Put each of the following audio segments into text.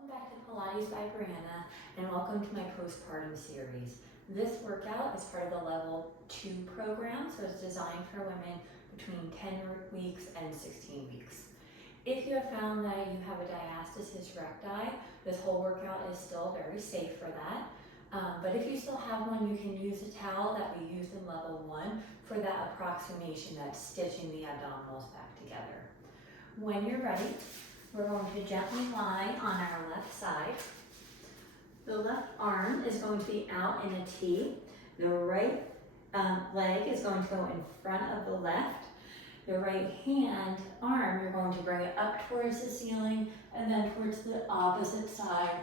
Welcome back to Pilates by Brianna, and welcome to my postpartum series. This workout is part of the level 2 program, so it's designed for women between 10 weeks and 16 weeks. If you have found that you have a diastasis recti, this whole workout is still very safe for that. But if you still have one, you can use the towel that we used in level 1 for that approximation, that's stitching the abdominals back together. When you're ready, we're going to gently lie on our left side. The left arm is going to be out in a T. The right leg is going to go in front of the left. The right hand arm, you're going to bring it up towards the ceiling and then towards the opposite side,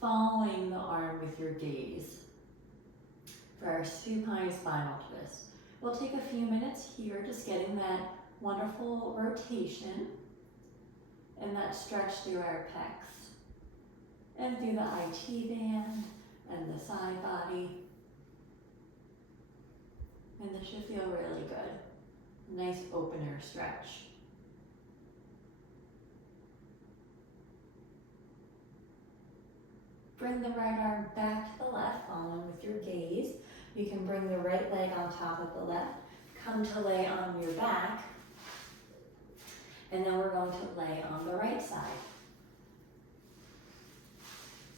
following the arm with your gaze. For our supine spinal twist, we'll take a few minutes here just getting that wonderful rotation and that stretch through our pecs and through the IT band and the side body. And this should feel really good. Nice opener stretch. Bring the right arm back to the left, following with your gaze. You can bring the right leg on top of the left, come to lay on your back, and then we're going to lay on the right side.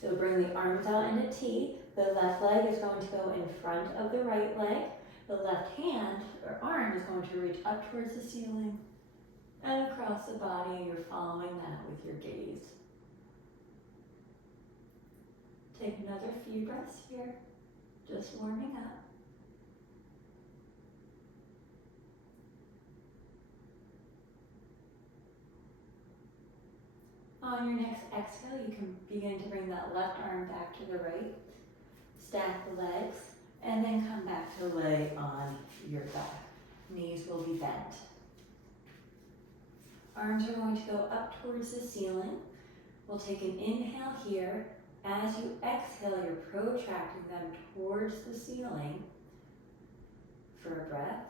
So bring the arms out in a T. The left leg is going to go in front of the right leg. The left hand or arm is going to reach up towards the ceiling and across the body. You're following that with your gaze. Take another few breaths here, just warming up. On your next exhale, you can begin to bring that left arm back to the right, stack the legs, and then come back to lay on your back. Knees will be bent. Arms are going to go up towards the ceiling. We'll take an inhale here. As you exhale, you're protracting them towards the ceiling for a breath,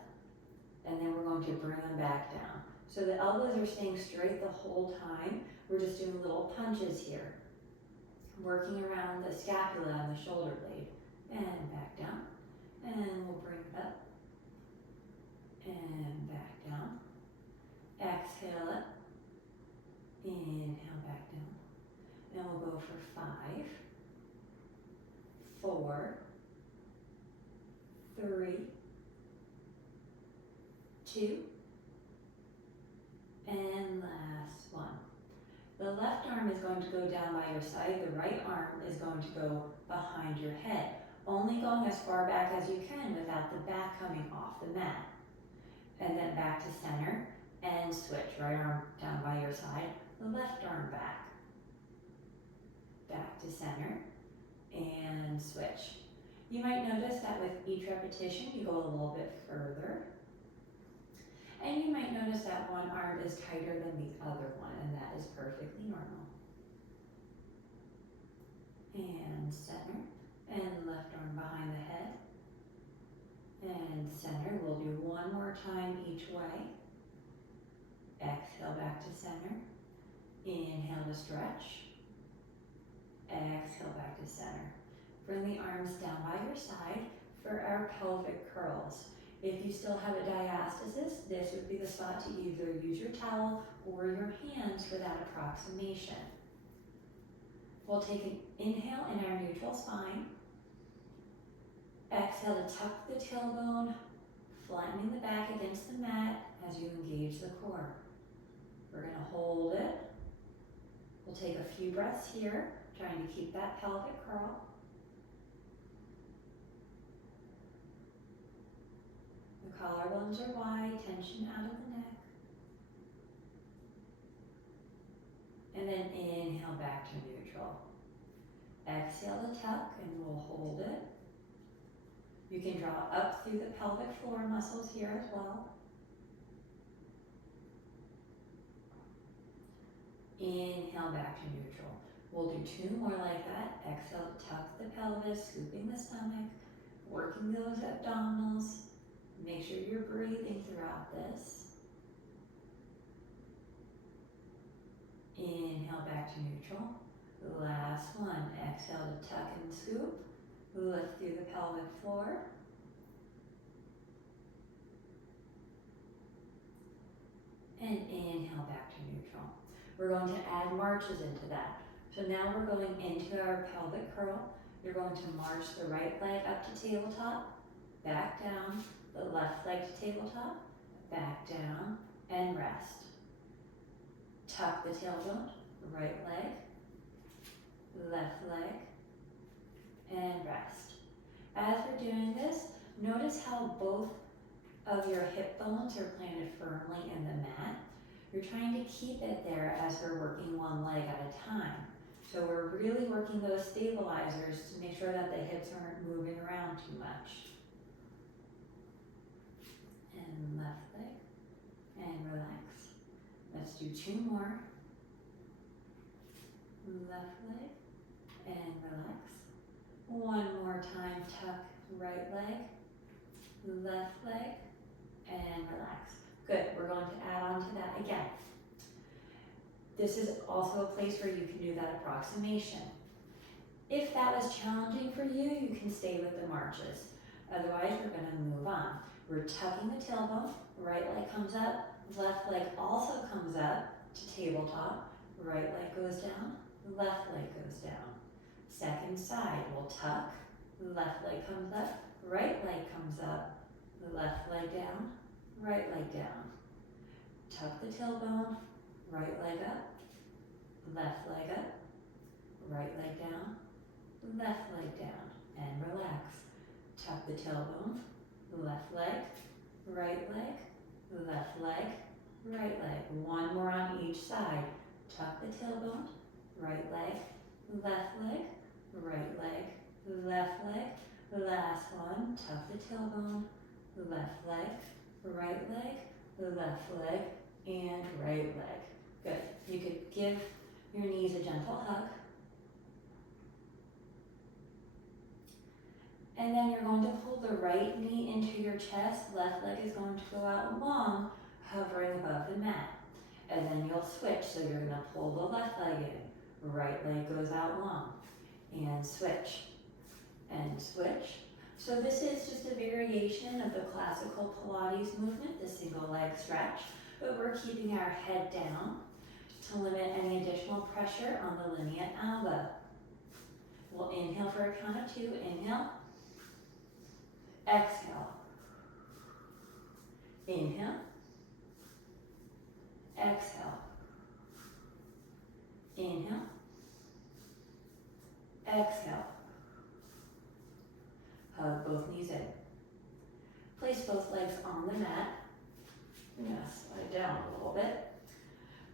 and then we're going to bring them back down. So the elbows are staying straight the whole time. We're just doing little punches here, working around the scapula and the shoulder blade, and back down, and we'll bring it up, and back down. Exhale it, inhale back down. Then we'll go for 5, 4, 3, 2, and last one. The left arm is going to go down by your side. The right arm is going to go behind your head, only going as far back as you can without the back coming off the mat. And then back to center and switch. Right arm down by your side, the left arm back. Back to center and switch. You might notice that with each repetition, you go a little bit further. And you might notice that one arm is tighter than the other one, and that is perfectly normal. And center, and left arm behind the head. And center, we'll do one more time each way. Exhale back to center. Inhale to stretch. Exhale back to center. Bring the arms down by your side for our pelvic curls. If you still have a diastasis, this would be the spot to either use your towel or your hands for that approximation. We'll take an inhale in our neutral spine. Exhale to tuck the tailbone, flattening the back against the mat as you engage the core. We're going to hold it. We'll take a few breaths here, trying to keep that pelvic curl. The collarbones are wide, tension out of the neck. And then inhale back to neutral. Exhale to tuck, and we'll hold it. You can draw up through the pelvic floor muscles here as well. Inhale back to neutral. We'll do 2 more like that. Exhale to tuck the pelvis, scooping the stomach, working those abdominals. Make sure you're breathing throughout this. Inhale back to neutral. Last one. Exhale to tuck and scoop. Lift through the pelvic floor. And inhale back to neutral. We're going to add marches into that. So now we're going into our pelvic curl. You're going to march the right leg up to tabletop, back down, the left leg to tabletop, back down, and rest. Tuck the tailbone, right leg, left leg, and rest. As we're doing this, notice how both of your hip bones are planted firmly in the mat. You're trying to keep it there as we're working one leg at a time. So we're really working those stabilizers to make sure that the hips aren't moving around too much. And left leg, and relax. Let's do 2 more. Left leg, and relax. 1 more time, tuck right leg, left leg, and relax. Good, we're going to add on to that again. This is also a place where you can do that approximation. If that was challenging for you, you can stay with the marches. Otherwise, we're going to move on. We're tucking the tailbone, right leg comes up, left leg also comes up to tabletop, right leg goes down, left leg goes down. Second side, we'll tuck, left leg comes up, right leg comes up, left leg down, right leg down. Tuck the tailbone, right leg up, left leg up, right leg down, left leg down, and relax. Tuck the tailbone, left leg, right leg, left leg, right leg. 1 more on each side. Tuck the tailbone, right leg, left leg, right leg, left leg. Last one, tuck the tailbone, left leg, right leg, left leg, and right leg. Good. You could give your knees a gentle hug. And then you're going to pull the right knee into your chest. Left leg is going to go out long, hovering above the mat. And then you'll switch. So you're going to pull the left leg in. Right leg goes out long. And switch. And switch. So this is just a variation of the classical Pilates movement, the single leg stretch. But we're keeping our head down to limit any additional pressure on the linea alba. We'll inhale for a count of 2. Inhale. Exhale. Inhale. Exhale. Inhale. Exhale. Hug both knees in. Place both legs on the mat. I'm going to slide down a little bit.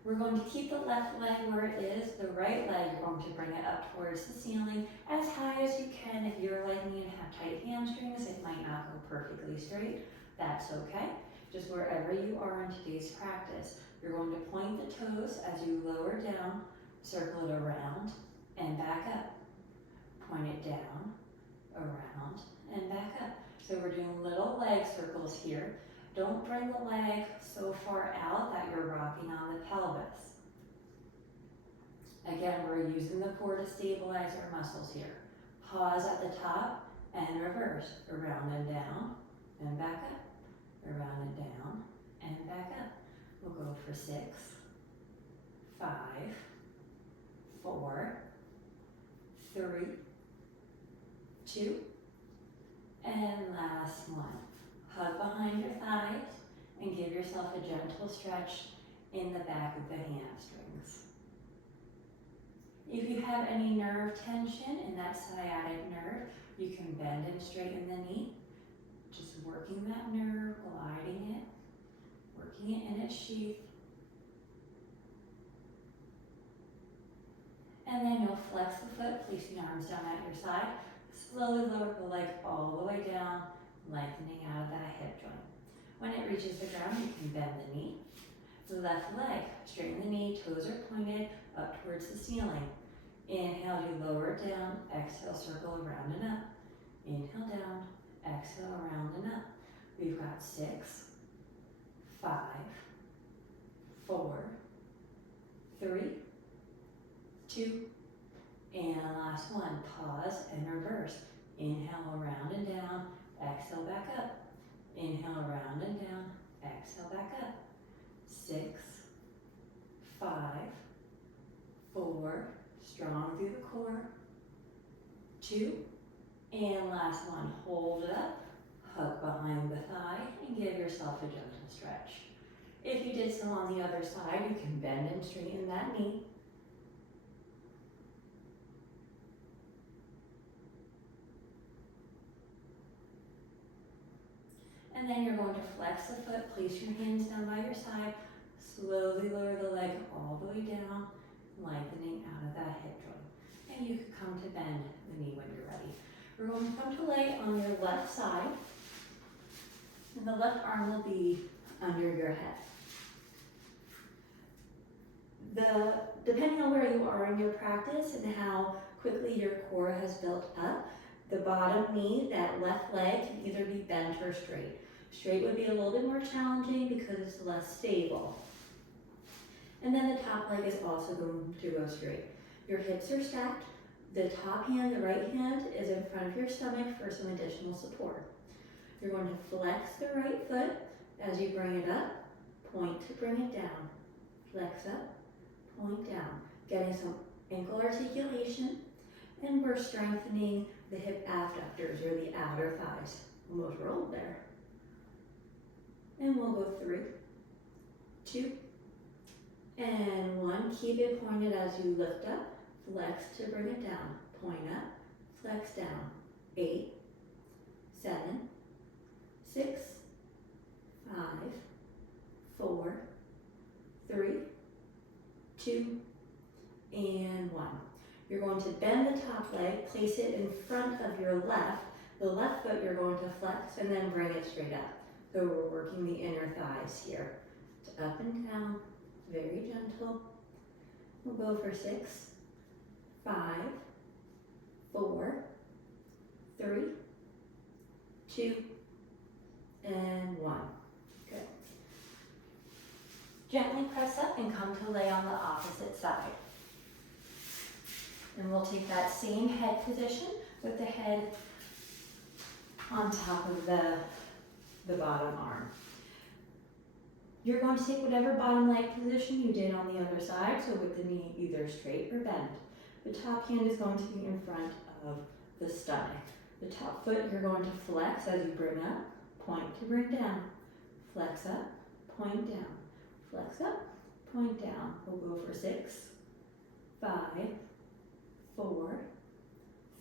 We're going to keep the left leg where it is. The right leg, you're going to bring it up towards the ceiling as high as you can. If you're like me and have tight hamstrings, it might not go perfectly straight. That's okay. Just wherever you are in today's practice, you're going to point the toes as you lower down, circle it around, and back up. Point it down, around, and back up. So we're doing little leg circles here. Don't bring the leg so far out that you're rocking on the pelvis. Again, we're using the core to stabilize our muscles here. Pause at the top and reverse. Around and down and back up. Around and down and back up. We'll go for 6, 5, 4, 3, 2, and last one. Hug behind your thighs and give yourself a gentle stretch in the back of the hamstrings. If you have any nerve tension in that sciatic nerve, you can bend and straighten the knee. Just working that nerve, gliding it, working it in its sheath. And then you'll flex the foot, placing the arms down at your side. Slowly lower the leg all the way down, lengthening out of that hip joint. When it reaches the ground, you can bend the knee. The left leg, straighten the knee, toes are pointed up towards the ceiling. Inhale, you lower it down. Exhale, circle around and up. Inhale down, exhale around and up. We've got 6, 5, 4, 3, 2, And last one, pause and reverse. Inhale around and down, exhale back up. Inhale around and down, exhale back up. 6, 5, 4, strong through the core. 2, and last one, hold it up, hook behind the thigh, and give yourself a gentle stretch. If you did so on the other side, you can bend and straighten that knee. And then you're going to flex the foot, place your hands down by your side, slowly lower the leg all the way down, lengthening out of that hip joint. And you can come to bend the knee when you're ready. We're going to come to lay on your left side, and the left arm will be under your head. Depending on where you are in your practice and how quickly your core has built up, the bottom knee, that left leg, can either be bent or straight. Straight would be a little bit more challenging because it's less stable. And then the top leg is also going to go straight. Your hips are stacked. The top hand, the right hand, is in front of your stomach for some additional support. You're going to flex the right foot as you bring it up, point to bring it down. Flex up, point down. Getting some ankle articulation, and we're strengthening the hip abductors or the outer thighs. Almost rolled there. And we'll go 3, 2, and 1. Keep it pointed as you lift up. Flex to bring it down. Point up, flex down. 8, 7, 6, 5, 4, 3, 2, and 1. You're going to bend the top leg, place it in front of your left. The left foot you're going to flex and then bring it straight up. So we're working the inner thighs here. It's up and down, very gentle. We'll go for 6, 5, 4, 3, 2, and 1. Good. Gently press up and come to lay on the opposite side. And we'll take that same head position with the head on top of the bottom arm. You're going to take whatever bottom leg position you did on the other side, so with the knee either straight or bent. The top hand is going to be in front of the stomach. The top foot you're going to flex as you bring up, point to bring down. Flex up, point down. Flex up, point down. We'll go for 6, 5, 4,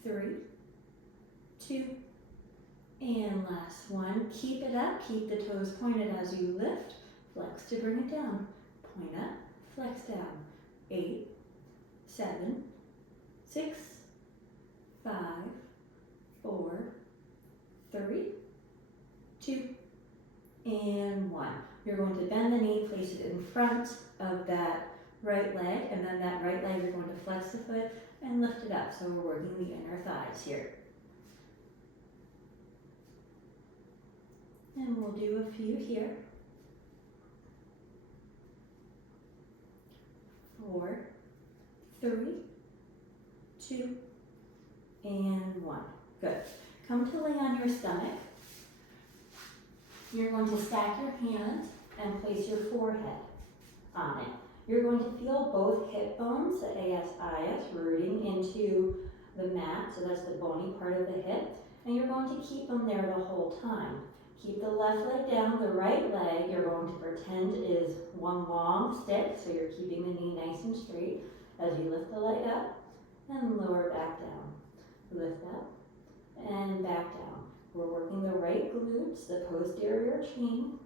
3, 2, and last one. Keep it up, keep the toes pointed as you lift. Flex to bring it down. Point up, flex down. 8, 7, 6, 5, 4, 3, 2, and 1. You're going to bend the knee, place it in front of that right leg, and then that right leg you're going to flex the foot and lift it up. So we're working the inner thighs here. And we'll do a few here. 4, 3, 2, and 1. Good. Come to lay on your stomach. You're going to stack your hands and place your forehead on it. You're going to feel both hip bones, the ASIS, rooting into the mat, so that's the bony part of the hip, and you're going to keep them there the whole time. Keep the left leg down, the right leg you're going to pretend is one long stick, so you're keeping the knee nice and straight as you lift the leg up and lower back down. Lift up and back down. We're working the right glutes, the posterior chain.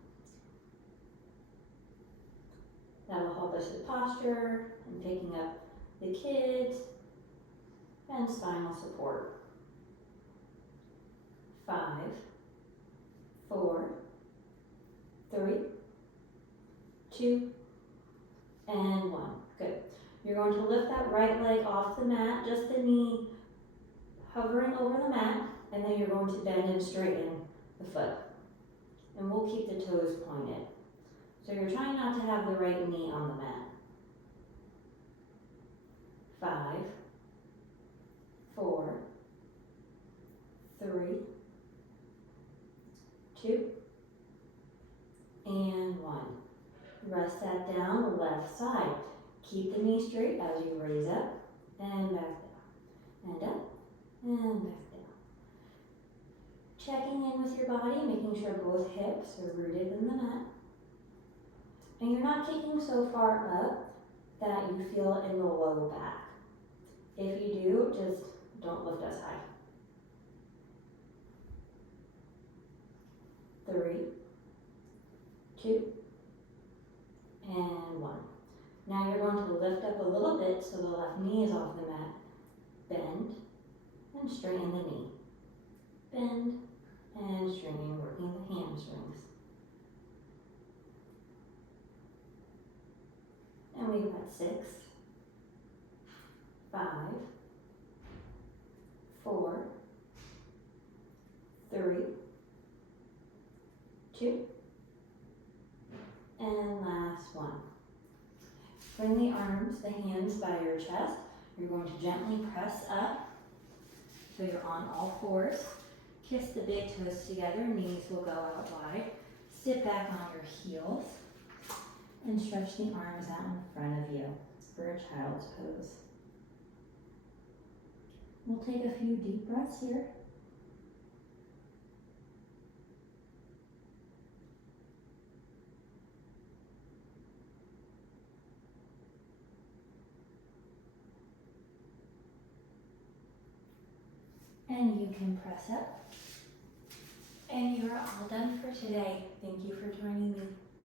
That will help us with posture and picking up the kids and spinal support. 5, 4, 3, 2, and 1. Good. You're going to lift that right leg off the mat, just the knee hovering over the mat, and then you're going to bend and straighten the foot. And we'll keep the toes pointed. So you're trying not to have the right knee on the mat. 5, 3, 2, and 1. Rest that down, left side. Keep the knee straight as you raise up and back down, and up and back down. Checking in with your body, making sure both hips are rooted in the mat. And you're not kicking so far up that you feel it in the low back. If you do, just don't lift as high. 3, 2, and 1. Now you're going to lift up a little bit so the left knee is off the mat. Bend and straighten the knee. Bend and straighten, working the hamstrings. And we've got 6, 5, 4, 3, 2, and last 1. Bring the arms, the hands by your chest. You're going to gently press up so you're on all fours. Kiss the big toes together, knees will go out wide. Sit back on your heels and stretch the arms out in front of you for a child's pose. We'll take a few deep breaths here. And you can press up. And you're all done for today. Thank